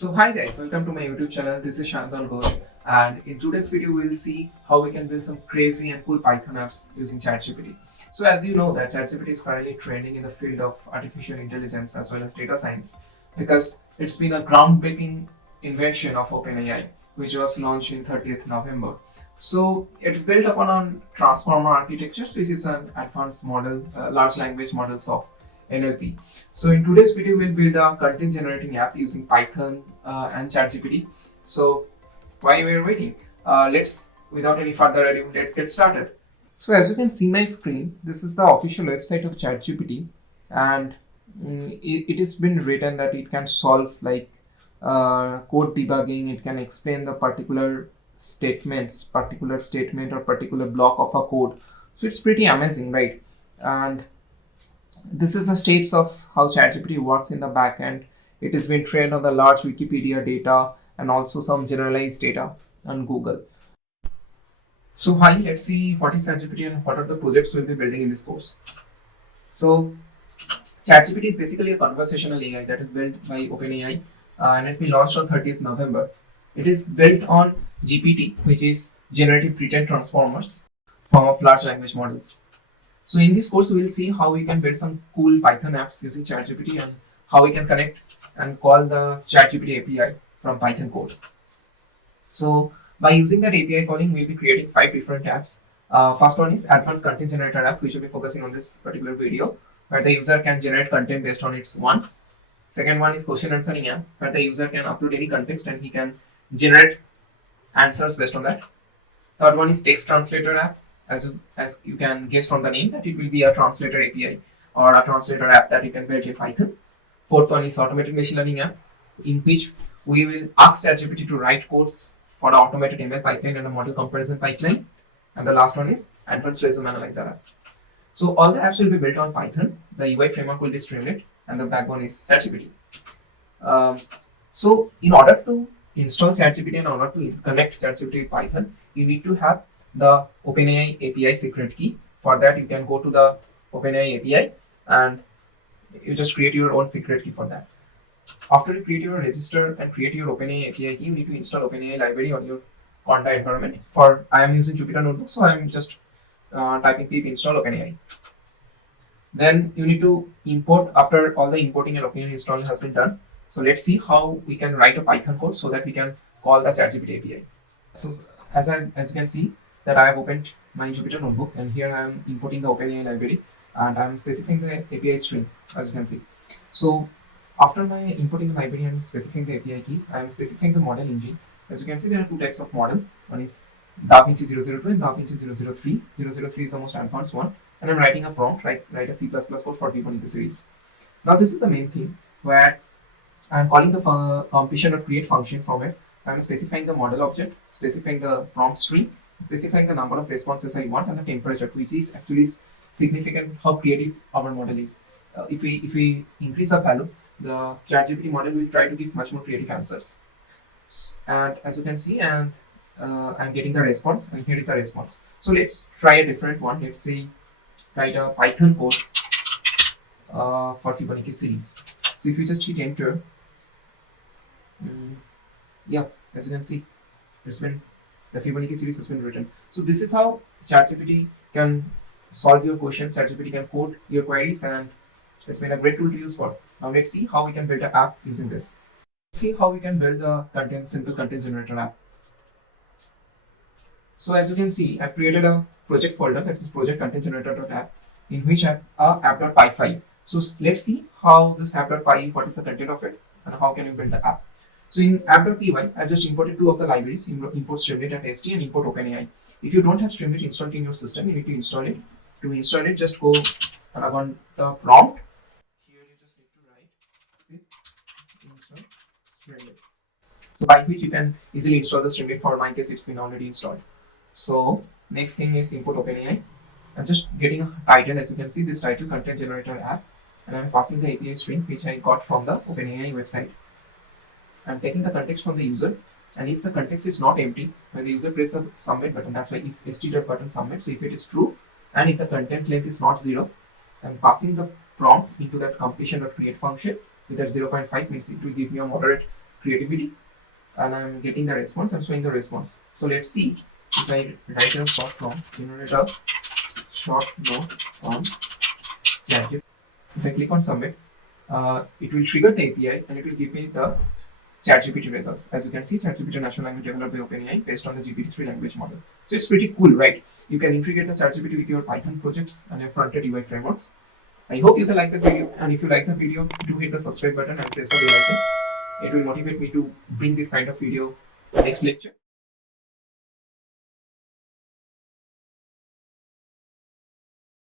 So hi guys, welcome to my YouTube channel. This is Shantan Ghosh, and in today's video we'll see how we can build some crazy and cool Python apps using ChatGPT. So as you know that ChatGPT is currently trending in the field of artificial intelligence as well as data science because it's been a groundbreaking invention of OpenAI, which was launched in 30th November. So it's built upon on transformer architectures, which is an advanced model, large language models of NLP. So in today's video, we'll build a content generating app using Python and ChatGPT. So while we're waiting, without any further ado, let's get started. So as you can see my screen, this is the official website of ChatGPT, and it has been written that it can solve like code debugging. It can explain the particular statement or particular block of a code. So it's pretty amazing, right? And this is the steps of how ChatGPT works in the backend. It has been trained on the large Wikipedia data and also some generalized data on Google. So hi, let's see what is ChatGPT and what are the projects we'll be building in this course. So ChatGPT is basically a conversational AI that is built by OpenAI and it's been launched on 30th November. It is built on GPT, which is generative pre-trained transformers form of large language models. So in this course, we will see how we can build some cool Python apps using ChatGPT and how we can connect and call the ChatGPT API from Python code. So by using that API calling, we'll be creating 5 different apps. First one is advanced content generator app, which will be focusing on this particular video, where the user can generate content based on its want. Second one is question answering app, where the user can upload any context and he can generate answers based on that. Third one is text translator app. As you can guess from the name, that it will be a translator API or a translator app that you can build in Python. Fourth one is automated machine learning app, in which we will ask ChatGPT to write codes for the automated ML pipeline and a model comparison pipeline. And the last one is advanced resume analyzer app. So all the apps will be built on Python. The UI framework will be Streamlit, and the backbone is ChatGPT. So in order to install ChatGPT and in order to connect ChatGPT with Python, you need to have the OpenAI API secret key. For that, you can go to the OpenAI API and you just create your own secret key for that. After you create your register and create your OpenAI API key, you need to install OpenAI library on your Conda environment. For I am using Jupyter Notebook, so I am just typing pip install OpenAI. Then you need to import after all the importing and OpenAI installing has been done. So let's see how we can write a Python code so that we can call the ChatGPT API. So as you can see, that I have opened my Jupyter Notebook, and here I am importing the OpenAI library and I am specifying the API string, as you can see. So after my importing the library and specifying the API key, I am specifying the model engine. As you can see, there are 2 types of model. One is DaVinci 002 and DaVinci 003. 003 is the most advanced one, and I'm writing a prompt, write a C++ code for people in the series. Now this is the main thing where I'm calling the completion or create function from it. I'm specifying the model object, specifying the prompt string, specifying the number of responses I want, and the temperature, which is actually significant how creative our model is. If we increase the value, the ChatGPT model will try to give much more creative answers. And as you can see, and I'm getting the response, and here is the response. So let's try a different one. Let's say write a Python code for Fibonacci series. So if you just hit enter, yeah, as you can see, it's been the Fibonacci series has been written. So this is how ChatGPT can solve your questions. ChatGPT can code your queries, and it's been a great tool to use for. Now let's see how we can build an app using this. Let's see how we can build a simple content generator app. So as you can see, I've created a project folder that is project content generator.app, in which I have app.py file. So let's see how this app.py, what is the content of it, and how can you build the app. So in app.py, I've just imported 2 of the libraries, import Streamlit and ST and import OpenAI. If you don't have Streamlit installed in your system, you need to install it. To install it, just go and on the prompt. Here you just need to write install Streamlit. So by which you can easily install the Streamlit. For my case, it's been already installed. So next thing is import OpenAI. I'm just getting a title. As you can see, this title content generator app, and I'm passing the API string which I got from the OpenAI website. I'm taking the context from the user, and if the context is not empty, when the user press the submit button, that's why if st.button submit, so if it is true, and if the content length is not 0, I'm passing the prompt into that completion or create function with that 0.5 means it will give me a moderate creativity, and I'm getting the response. I'm showing the response. So let's see if I write a short prompt, generate a short note on ChatGPT. If I click on submit, it will trigger the API and it will give me the ChatGPT results. As you can see, ChatGPT natural language developed by OpenAI based on the GPT-3 language model. So it's pretty cool, right? You can integrate the ChatGPT with your Python projects and your front-end UI frameworks. I hope you like the video, and if you like the video, do hit the subscribe button and press the bell icon. It will motivate me to bring this kind of video next lecture.